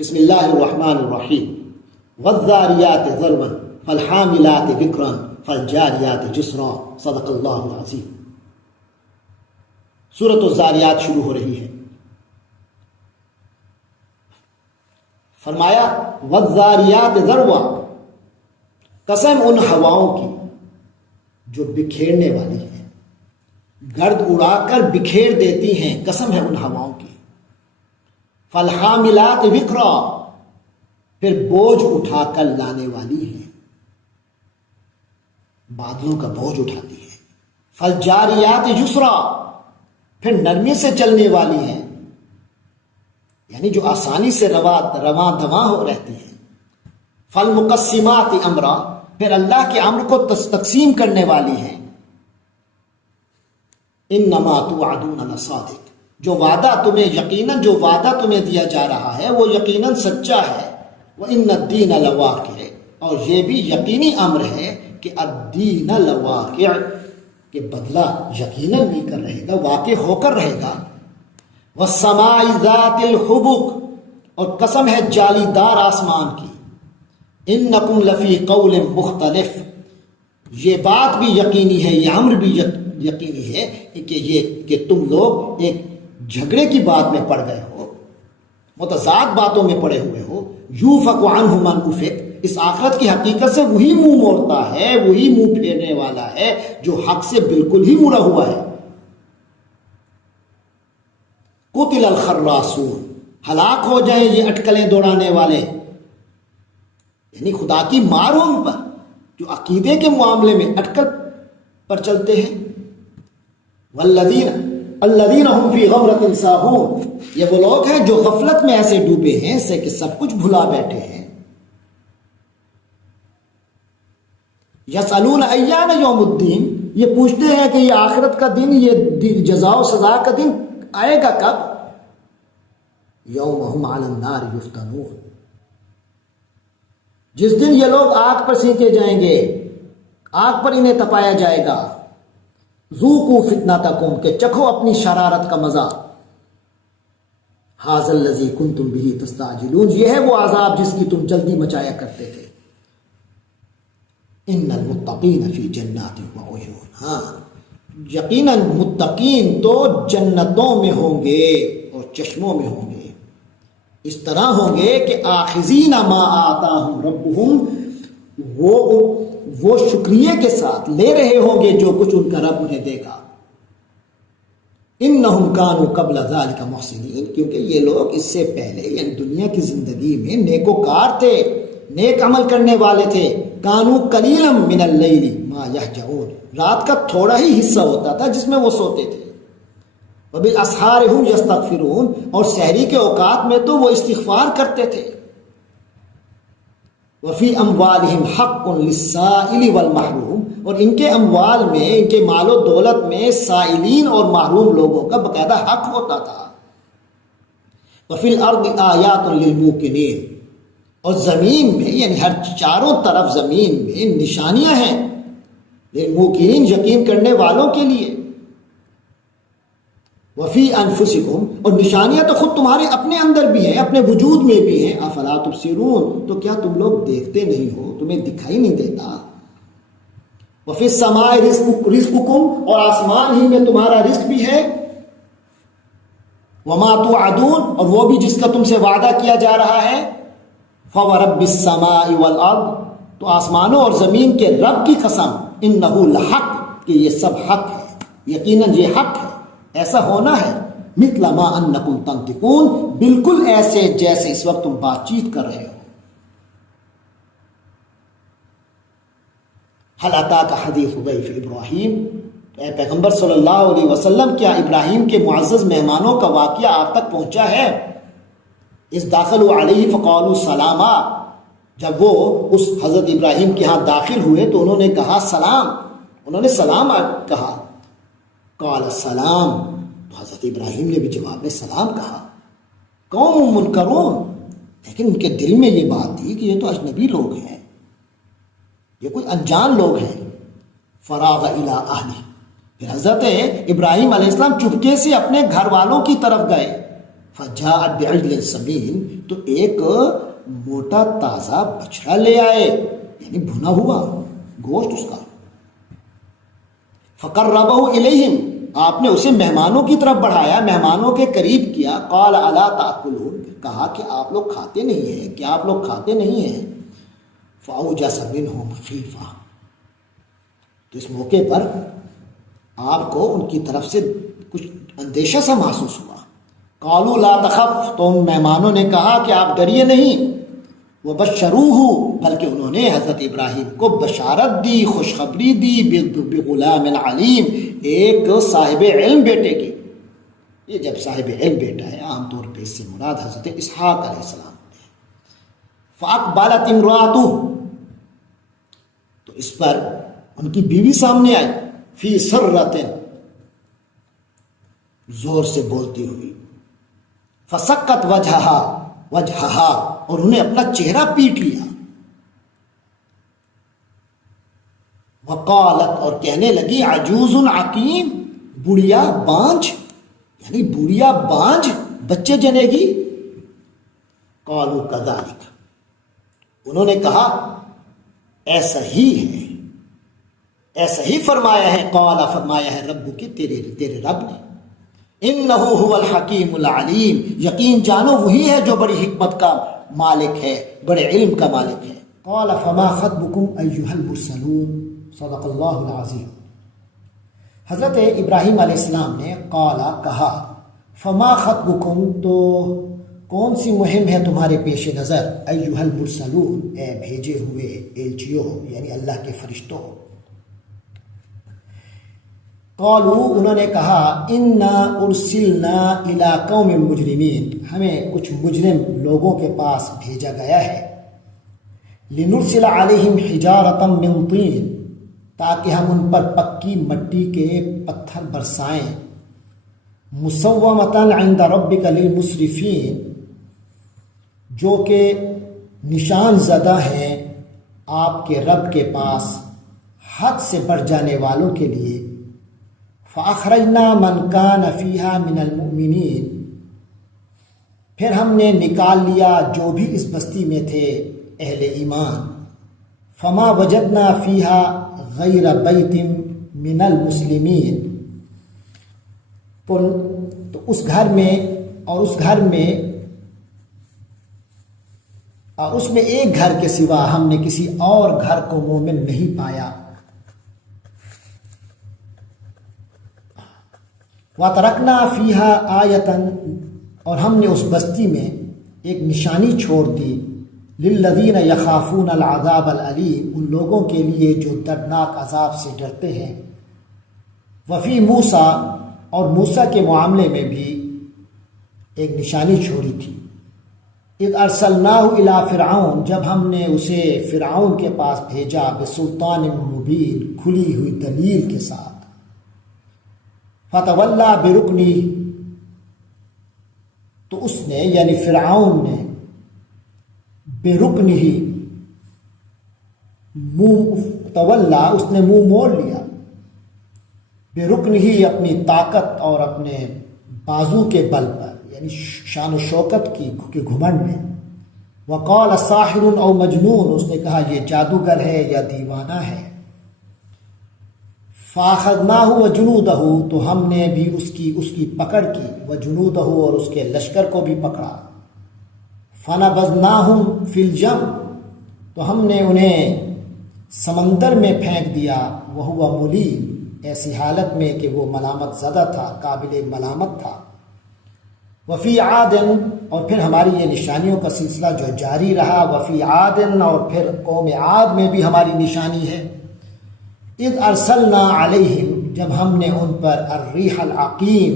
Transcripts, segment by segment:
بسم اللہ الرحمن الرحیم والذاریات ذروا فالحاملات وقرا فالجاریات جسرا صدق اللہ العظیم۔ سورۃ الذاریات شروع ہو رہی ہے۔ فرمایا والذاریات ذروا، قسم ان ہواؤں کی جو بکھیرنے والی ہیں، گرد اڑا کر بکھیر دیتی ہیں، قسم ہے ان ہواؤں کی۔ فالحاملات وقرا، پھر بوجھ اٹھا کر لانے والی ہیں، بادلوں کا بوجھ اٹھاتی ہے۔ فالجاریات یسرا، پھر نرمی سے چلنے والی ہیں، یعنی جو آسانی سے رواں دواں ہو رہتی ہیں۔ فالمقسمات امرا، پھر اللہ کے امر کو تقسیم کرنے والی ہیں۔ انما توعدون لصادق، جو وعدہ تمہیں دیا جا رہا ہے وہ یقیناً سچا ہے۔ وَإِنَّ الدِّينَ لَوَاقِعٌ، اور یہ بھی یقینی امر ہے کہ الدین لواقع، کہ بدلہ یقیناً مل کر رہے گا، واقع ہو کر رہے گا۔ وَالسَّمَاءِ ذَاتِ الْحُبُكِ، اور قسم ہے جالی دار آسمان کی۔ إِنَّكُمْ لَفِي قَوْلٍ مُخْتَلِفٍ، یہ بات بھی یقینی ہے، یہ امر بھی یقینی ہے کہ تم لوگ ایک جھگڑے کی بات میں پڑ گئے ہو، متضاد باتوں میں پڑے ہوئے ہو۔ یوفک عنہ من افک، اس آخرت کی حقیقت سے وہی منہ موڑتا ہے، وہی منہ پھیرنے والا ہے جو حق سے بالکل ہی مڑا ہوا ہے۔ قتل الخراصون، ہلاک ہو جائیں یہ اٹکلیں دوڑانے والے، یعنی خدا کی مار ان پر جو عقیدے کے معاملے میں اٹکل پر چلتے ہیں۔ الذین هم فی غمرۃ ساہون، یہ وہ لوگ ہیں جو غفلت میں ایسے ڈوبے ہیں سے کہ سب کچھ بھلا بیٹھے ہیں۔ یسألون ایان یوم الدین، یہ پوچھتے ہیں کہ یہ آخرت کا دن، یہ جزا و سزا کا دن آئے گا کب؟ یوم هم علی النار یفتنون، جس دن یہ لوگ آگ پر سینچے جائیں گے، آگ پر انہیں تپایا جائے گا۔ ذوقوا فتنتکم، کہ چکھو اپنی شرارت کا مزہ۔ ھذا الذی کنتم بہ تستعجلون، یہ ہے وہ عذاب جس کی تم جلدی مچایا کرتے تھے۔ ان المتقین فی جنات وعیون، ہاں یقیناً متقین تو جنتوں میں ہوں گے اور چشموں میں ہوں گے، اس طرح ہوں گے کہ آخذین ما آتاہم ربہم، وہ شکریہ کے ساتھ لے رہے ہوں گے جو کچھ ان کا رب انہیں دے گا۔ انہم کانوا قبل ذلک محسنین، کیونکہ یہ لوگ اس سے پہلے یعنی دنیا کی زندگی میں نیکوکار تھے، نیک عمل کرنے والے تھے۔ کانوا قلیلا من اللیل ما یہجعون، رات کا تھوڑا ہی حصہ ہوتا تھا جس میں وہ سوتے تھے۔ وبالاسحار هم یستغفرون، اور سحری کے اوقات میں تو وہ استغفار کرتے تھے۔ وفی اموالہم حق للسائل والمحروم، اور ان کے اموال میں، ان کے مال و دولت میں سائلین اور محروم لوگوں کا باقاعدہ حق ہوتا تھا۔ وفی الارض آیات للموقنین، اور زمین میں یعنی ہر چاروں طرف زمین میں نشانیاں ہیں للموقنین، یقین کرنے والوں کے لیے۔ وفی انفسکم، اور نشانیاں تو خود تمہارے اپنے اندر بھی ہیں، اپنے وجود میں بھی ہیں۔ افلا تبصرون، تو کیا تم لوگ دیکھتے نہیں ہو، تمہیں دکھائی نہیں دیتا؟ وفی السماء رزقکم، اور آسمان ہی میں تمہارا رزق بھی ہے۔ وما توعدون، اور وہ بھی جس کا تم سے وعدہ کیا جا رہا ہے۔ فورب السماء والارض، تو آسمانوں اور زمین کے رب کی قسم، انہ لحق، کہ یہ سب حق ہے، یقیناً یہ حق ہے، ایسا ہونا ہے۔ مثل ما انکم تنطقون، بالکل ایسے جیسے اس وقت تم بات چیت کر رہے ہو۔ هل اتاک حدیث ضیف ابراہیم، اے پیغمبر صلی اللہ علیہ وسلم، کیا ابراہیم کے معزز مہمانوں کا واقعہ آپ تک پہنچا ہے؟ اس داخلوا علیہ فقالوا سلاما، جب وہ اس حضرت ابراہیم کے ہاں داخل ہوئے تو انہوں نے کہا سلام، انہوں نے سلام کہا۔ قال السلام، تو حضرت ابراہیم نے بھی جواب میں سلام کہا۔ قوم منکرون، لیکن ان کے دل میں یہ بات تھی کہ یہ تو اجنبی لوگ ہیں، یہ کوئی انجان لوگ ہیں۔ فراغ الی اہلہ، پھر حضرت ابراہیم علیہ السلام چپکے سے اپنے گھر والوں کی طرف گئے۔ فجاءت بعجل سمین، تو ایک موٹا تازہ بچڑا لے آئے، یعنی بھنا ہوا گوشت اس کا. فقربہ الیہم، آپ نے اسے مہمانوں کی طرف بڑھایا، مہمانوں کے قریب کیا. قال الا تاکلون، کہا کہ آپ لوگ کھاتے نہیں ہیں، کیا آپ لوگ کھاتے نہیں ہیں؟ فاوجس منہم خیفہ، تو اس موقع پر آپ کو ان کی طرف سے کچھ اندیشہ سا محسوس ہوا. قالوا لا تخف، تو ان مہمانوں نے کہا کہ آپ ڈریے نہیں. وبشروہ، بلکہ انہوں نے حضرت ابراہیم کو بشارت دی، خوشخبری دی، بغلام علیم، ایک صاحب علم بیٹے کی. یہ جب صاحب علم بیٹا ہے عام طور پہ اس سے مراد حضرت اسحاق علیہ السلام ہے. فاقبلت امرأتہ، تو اس پر ان کی بیوی سامنے آئی، فی سرۃ، زور سے بولتی ہوئی. فسکت وجہہا، اور انہیں اپنا چہرہ پیٹ لیا. وقالت، اور کہنے لگی، عجوز عقیم، بڑھیا بانجھ، یعنی بڑھیا بانجھ بچے جنے گی. قالوا کذالک، انہوں نے کہا ایسا ہی ہے، ایسا ہی فرمایا ہے. قال، فرمایا ہے، رب کی، تیرے رب نے. انہ هو الحکیم العلیم، یقین جانو وہی ہے جو بڑی حکمت کا مالک ہے، بڑے علم کا مالک ہے. قال فما خطبکم ایھا المرسلون، صدق اللہ العظیم. حضرت ابراہیم علیہ السلام نے قال، کہا، فما خطبکم، تو کون سی مہم ہے تمہارے پیش نظر، ایھا المرسلون، اے بھیجے ہوئے ایلچیوں، یعنی اللہ کے فرشتوں. قالوا، انہوں نے کہا، انا ارسلنا الی قوم مجرمین، ہمیں کچھ مجرم لوگوں کے پاس بھیجا گیا ہے. لنرسل علیہم حجارۃ من طین، تاکہ ہم ان پر پکی مٹی کے پتھر برسائیں. مسومۃ عند ربک للمسرفین، جو کہ نشان زدہ ہیں آپ کے رب کے پاس حد سے بڑھ جانے والوں کے لیے. فاخرجنا من کان فیہا من المؤمنین، پھر ہم نے نکال لیا جو بھی اس بستی میں تھے اہل ایمان. فما وجدنا فیہا غیر بیت من المسلمین، تو اس گھر میں اس میں ایک گھر کے سوا ہم نے کسی اور گھر کو مومن نہیں پایا. وَتَرَكْنَا فِيهَا آیَةً، اور ہم نے اس بستی میں ایک نشانی چھوڑ دی. لِلَّذِينَ يَخَافُونَ الْعَذَابَ الْأَلِيمَ، ان لوگوں کے لیے جو دردناک عذاب سے ڈرتے ہیں. وفی موسیٰ، اور موسیٰ کے معاملے میں بھی ایک نشانی چھوڑی تھی. اذ ارسلناہ الی فرعون، جب ہم نے اسے فرعون کے پاس بھیجا. بسلطان مبین، کھلی ہوئی دلیل کے ساتھ. فتولی برکنی، تو اس نے، یعنی فرعون نے، برکنی ہی، تولا، اس نے منہ موڑ لیا. برکنی ہی، اپنی طاقت اور اپنے بازو کے بل پر، یعنی شان و شوکت کی گھمنڈ میں. وقال ساحر او مجنون، اس نے کہا یہ جادوگر ہے یا دیوانہ ہے. فاخذناہ وجنودہ، تو ہم نے بھی اس کی پکڑ کی. وجنودہ، اور اس کے لشکر کو بھی پکڑا. فنبذناہم فی الجم، تو ہم نے انہیں سمندر میں پھینک دیا. وہو ملیم، ایسی حالت میں کہ وہ ملامت زدہ تھا، قابل ملامت تھا. وفی عاد، اور پھر ہماری یہ نشانیوں کا سلسلہ جو جاری رہا. وفی عاد، اور پھر قوم عاد میں بھی ہماری نشانی ہے. اذ ارسلنا علیہم، جب ہم نے ان پر الریح العقیم،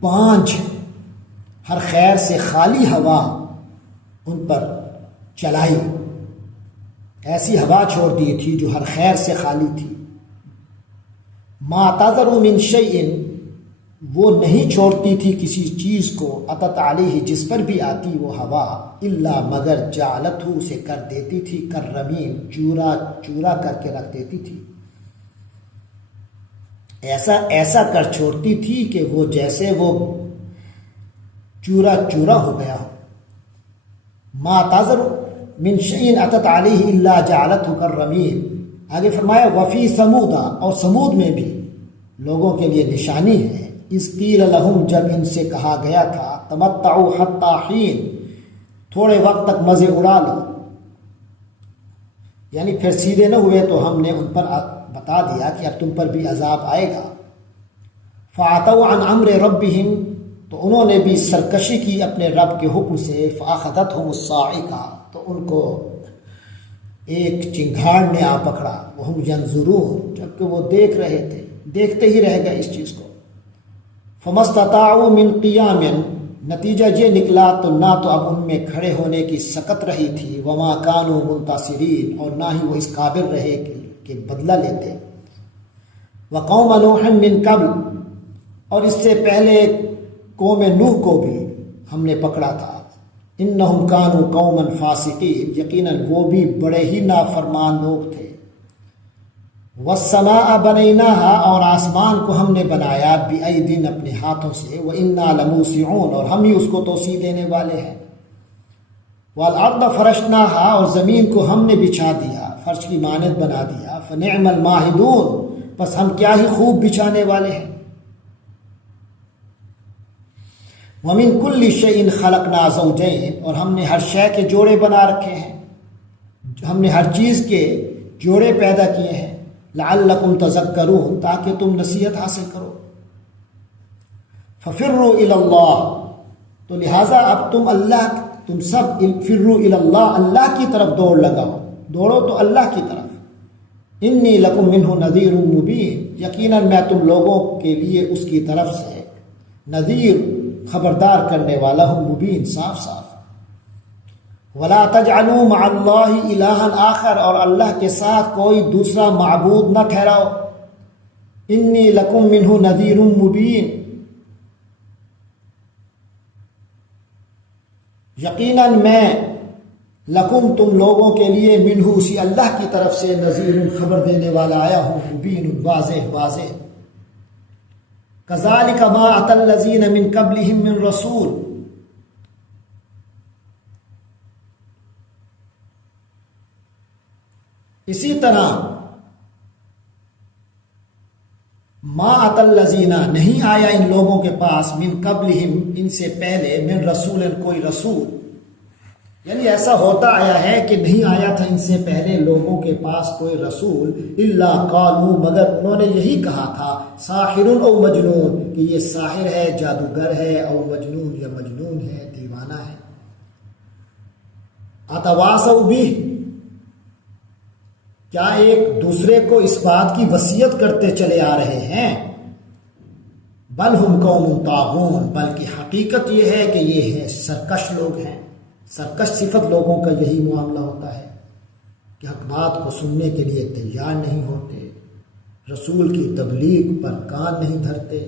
بانجھ، ہر خیر سے خالی ہوا ان پر چلائی. ایسی ہوا چھوڑ دی تھی جو ہر خیر سے خالی تھی. ما تذر من شیء، وہ نہیں چھوڑتی تھی کسی چیز کو. اتت علیہ، جس پر بھی آتی وہ ہوا. الا، مگر جعلتہ، اسے کر دیتی تھی کررمیم، چورا کر کے رکھ دیتی تھی. ایسا کر چھوڑتی تھی کہ وہ جیسے وہ چورا چورا ہو گیا ہو. ما تذر من شیء اتت علیہ الا جعلتہ کالرمیم. آگے فرمایا وفی سمودا، اور سمود میں بھی لوگوں کے لیے نشانی ہے. اذ قیل لہم، جب ان سے کہا گیا تھا تمتعوا حتی حین، تھوڑے وقت تک مزے اڑا لو، یعنی پھر سیدھے نہ ہوئے تو ہم نے ان پر بتا دیا کہ اب تم پر بھی عذاب آئے گا. فعتوا عن امر ربہم، تو انہوں نے بھی سرکشی کی اپنے رب کے حکم سے. فاخذتہم الصاعقہ، تو ان کو ایک چنگھاڑ نے آ پکڑا. وہم ینظرون، جبکہ وہ دیکھ رہے تھے، دیکھتے ہی رہ گئے اس چیز کو. فما استطاعوا من قیام، نتیجہ یہ نکلا تو نہ تو اب ان میں کھڑے ہونے کی سکت رہی تھی. وما کانوا منتصرین، اور نہ ہی وہ اس قابل رہے کہ بدلہ لیتے. وقوم نوح من قبل، اور اس سے پہلے قوم نوح کو بھی ہم نے پکڑا تھا. انہم کانوا قوما فاسقین، یقیناً وہ بھی بڑے ہی نافرمان لوگ تھے. والسماء بنیناہا، اور آسمان کو ہم نے بنایا بأیدین، اپنے ہاتھوں سے. وإنا لموسعون، اور ہم ہی اس کو توسیع دینے والے ہیں. والارض فرشناہا، اور زمین کو ہم نے بچھا دیا، فرش کی مانند بنا دیا. فنعم الماہدون، بس ہم کیا ہی خوب بچھانے والے ہیں. وَمِن كُلِّ شَيْءٍ خَلَقْنَا زَوْجَيْنِ، اور ہم نے ہر شے کے جوڑے بنا رکھے ہیں، ہم نے ہر چیز کے جوڑے پیدا کیے ہیں. لَعَلَّكُمْ تَذَكَّرُونَ، تاکہ تم نصیحت حاصل کرو. فَفِرُّوا إِلَى اللَّهِ، تو لہٰذا اب تم سب فِرُّوا إِلَى اللَّهِ، اللہ کی طرف دوڑ لگاؤ، دوڑو تو اللہ کی طرف. إِنِّي لَكُمْ مِنْهُ نَذِيرٌ مُبِينٌ، یقیناً میں تم لوگوں کے لیے اس کی طرف سے نذیر، خبردار کرنے والا ہوں، مبین، صاف صاف. وَلَا تَجْعَلُوا مَعَ اللَّهِ إِلَٰهًا آخر، اور اللہ کے ساتھ کوئی دوسرا معبود نہ ٹھہراؤ. إِنِّي لَكُمْ مِنْهُ نَذِيرٌ مُبِينٌ، یقیناً میں لکم، تم لوگوں کے لیے، منہ، اسی اللہ کی طرف سے، نذیر، خبر دینے والا آیا ہوں، مبین، واضح واضح. کذالک ما اتی الذین من قبلہم من رسول، اسی طرح ما اتی الذین، نہیں آیا ان لوگوں کے پاس، من قبلہم، ان سے پہلے، من رسول، کوئی رسول. یعنی ایسا ہوتا آیا ہے کہ نہیں آیا تھا ان سے پہلے لوگوں کے پاس کوئی رسول. الا قالوا، مگر انہوں نے یہی کہا تھا، ساحر او مجنون، کہ یہ ساحر ہے، جادوگر ہے، او مجنون، یا مجنون ہے، دیوانہ ہے. اتواصوا بہ، کیا ایک دوسرے کو اس بات کی وصیت کرتے چلے آ رہے ہیں. بل ہم قوم طاغون، بلکہ حقیقت یہ ہے کہ یہ ہے سرکش لوگ ہیں. سرکش صفت لوگوں کا یہی معاملہ ہوتا ہے کہ حق بات کو سننے کے لیے تیار نہیں ہوتے، رسول کی تبلیغ پر کان نہیں دھرتے.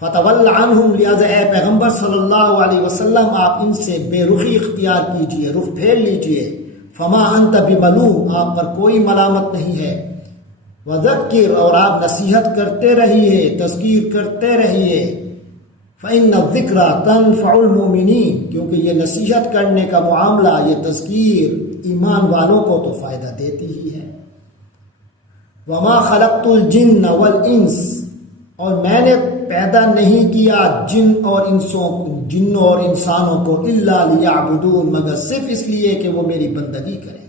فتول عنہم، لہذا اے پیغمبر صلی اللہ علیہ وسلم آپ ان سے بے رخی اختیار کیجئے، رخ پھیر لیجئے. فما انت بملوم، آپ پر کوئی ملامت نہیں ہے. وذکر، اور آپ نصیحت کرتے رہیے، تذکیر کرتے رہیے. فإن الذکر تنفع المؤمنین، کیونکہ یہ نصیحت کرنے کا معاملہ، یہ تذکیر ایمان والوں کو تو فائدہ دیتی ہی ہے. وما خلقت الجن والانس، اور میں نے پیدا نہیں کیا جنوں اور انسانوں کو، الا لیعبدون، مگر صرف اس لیے کہ وہ میری بندگی کریں.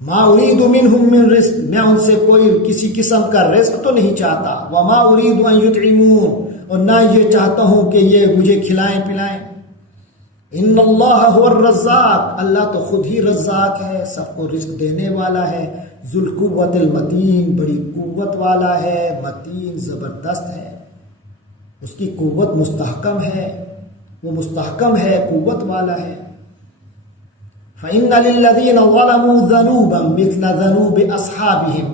ما اريد منهم من رزق، میں ان سے کوئی کسی قسم کا رزق تو نہیں چاہتا. وما اريد ان يطعمون، اور نہ یہ چاہتا ہوں کہ یہ مجھے کھلائیں پلائیں. ان اللہ هو الرزاق، اللہ تو خود ہی رزاق ہے، سب کو رزق دینے والا ہے. ذو القوت المتین، بڑی قوت والا ہے، متین، زبردست ہے، اس کی قوت مستحکم ہے، وہ مستحکم ہے، قوت والا ہے. فَإِنَّ لِلَّذِينَ ظَلَمُوا ذَنُوبًا مِثْلَ ذَنُوبِ أَصْحَابِهِمْ،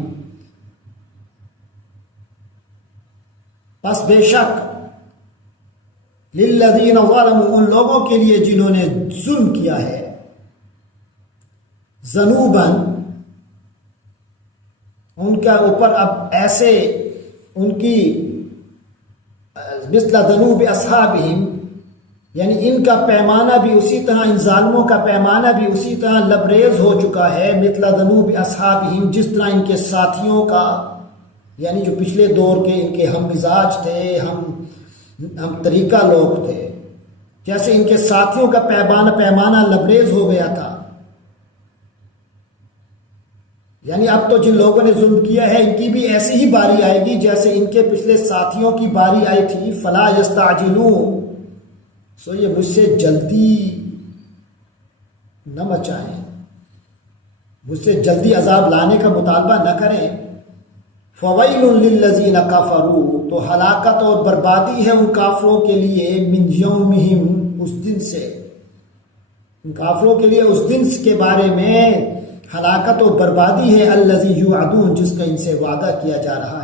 پس بے شک لِلَّذِينَ ظَلَمُوا، ان لوگوں کے لیے جنہوں نے ظلم کیا ہے، ذنوباً، ان کا اوپر اب ایسے ان کی مثل ذنوب اصحابہم، یعنی ان کا پیمانہ بھی اسی طرح، ان ظالموں کا پیمانہ بھی اسی طرح لبریز ہو چکا ہے، مثل ذنوب اصحابہم، جس طرح ان کے ساتھیوں کا، یعنی جو پچھلے دور کے ان کے ہم مزاج تھے، ہم طریقہ لوگ تھے، جیسے ان کے ساتھیوں کا پیمانہ لبریز ہو گیا تھا۔ یعنی اب تو جن لوگوں نے ظلم کیا ہے ان کی بھی ایسی ہی باری آئے گی جیسے ان کے پچھلے ساتھیوں کی باری آئی تھی۔ فلا یستعجلون، سو یہ مجھ سے جلدی نہ مچائیں، مجھ سے جلدی عذاب لانے کا مطالبہ نہ کریں۔ فویل للذین کفروا، تو ہلاکت اور بربادی ہے ان کافروں کے لیے، من یومہم، اس دن سے، ان کافروں کے لیے اس دن کے بارے میں ہلاکت و بربادی ہے، الذی یوعدون، جس کا ان سے وعدہ کیا جا رہا ہے۔